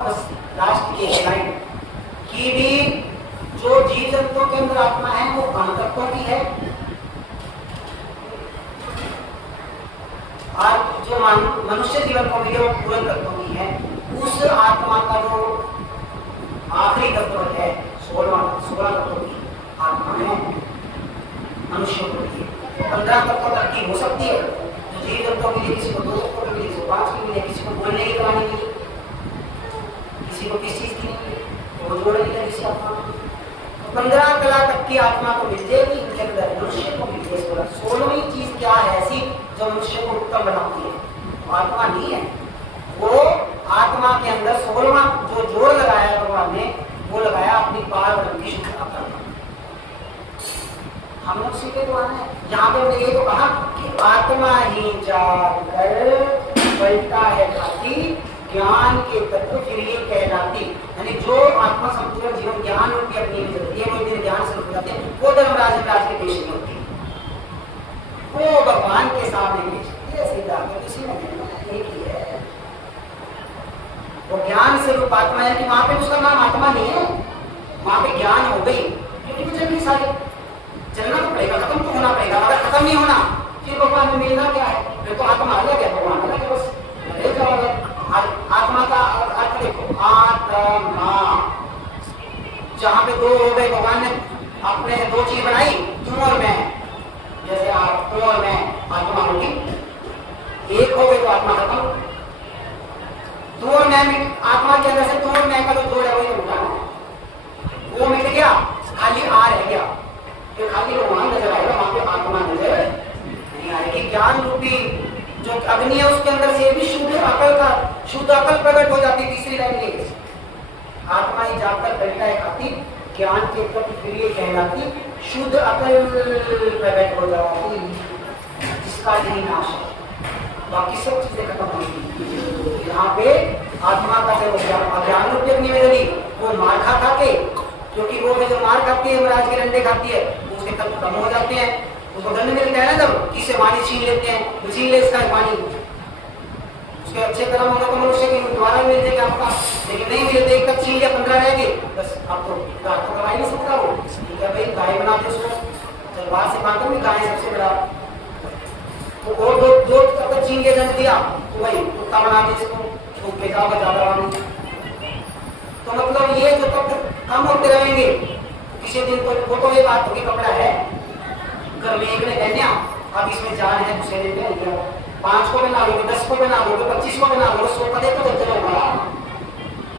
Last की slide की भी जो जीव जंतुओं के अंदर आत्मा है वो कण तत्वों की है, और जो मनुष्य जीवन को मिले वो पूर्ण तत्वों की है। उस आत्मा का जो आखिरी तत्व है 16 तत्वों की आत्मा है मनुष्य को लिए 15 तत्वों तक की हो सकती है। जो जीव जंतुओं के लिए किसी को 2 तत्वों के लिए, किसी को 5 के लिए, किसी को बोलने की कहानी के लिए, किसी को किस चीज की वो जोड़ने के लिए आत्मा 15 कला तक की आत्मा को मिल जाएगी। इनके अंदर मनुष्य को मिल जाएगी 16वीं चीज क्या है ऐसी जो मनुष्य को उत्तम बनाती है? आत्मा नहीं है वो। आत्मा के अंदर 16वां जो जोड़ लगाया भगवान ने वो लगाया अपनी पार ब्रह्म की शुद्धता करना। हम लोग सीखे तो आना है। यहाँ पे हमने ये तो कहा कि आत्मा ही जाकर पलटा है खाती ज्ञान के तत्व फिर ये कहलाती, यानी जो आत्मा संपूर्ण जीवन ज्ञान रूपी अपनी में चलती है वो दिन ज्ञान से हो जाते हैं। वो धर्मराज के पेश में होती है, वो भगवान के सामने पेश ये सीधा किसी ने एक ही है। वो ज्ञान से रूप आत्मा है कि वहां पे उसका नाम आत्मा नहीं है, वहां पे ज्ञान हो गई क्योंकि वो चल नहीं सारे चलना तो पड़ेगा, खत्म तो होना पड़ेगा। अगर खत्म नहीं होना फिर भगवान में मिलना क्या है? फिर तो आत्मा अलग है, भगवान अलग है। बस आत्मा का अर्थ देखो, आत्मा जहां पे 2 हो गए, भगवान ने अपने 2 चीज बनाई तुम और मैं। जैसे आप तुम और मैं आत्मा होगी, एक हो गए तो आत्मा खत्म। तुम और मैं आत्मा के अंदर से तुम और मैं का जो जोड़ है वही मिटाना, वो मिट गया, खाली आ रह गया। फिर खाली भगवान नजर आएगा, वहां पे आत्मा नजर नहीं आएगी। ज्ञान रूपी जो अग्नि है उसके अंदर से भी शुद्ध अकल प्रकट हो जाती। तीसरी लाइन ये आत्मा ही जाकर बैठा है खाती ज्ञान के तत्व कहलाती शुद्ध अकल प्रकट हो जाती जिसका यही नाश है। बाकी सब चीजें खत्म होंगी। यहाँ पे आत्मा का जो अज्ञान रूपी अग्नि में लगी वो मार खा के, क्योंकि वो जो मार खाती है महाराज के डंडे खाती है उसके तत्व कम हो जाते हैं। उसको दंड मिलता है ना, जब किसे पानी छीन लेते हैं, छीन ले इसका पानी, उसके अच्छे कर्म होगा तो मनुष्य की द्वारा मिल जाएगा आपका, लेकिन नहीं मिले तो एक तक छीन लिया 15 रह गए, बस अब तो करा ही नहीं सकता वो। ठीक है भाई, गाय बना दे उसको, तलवार से बांधो भी, गाय सबसे बड़ा तो और दो तक छीन के दंड दिया तो भाई कुत्ता बना दे इसको, तो बेचाओगे ज्यादा वाली। तो मतलब ये जो तक कम होते रहेंगे किसी दिन तो वो तो ये बात होगी, कपड़ा है घर में एक ने पहना, अब इसमें जान है दूसरे ने पहन लिया। 5 को बना लोगे, 10 को बना लोगे, 25 को बना लोगे, 100 का देखो तो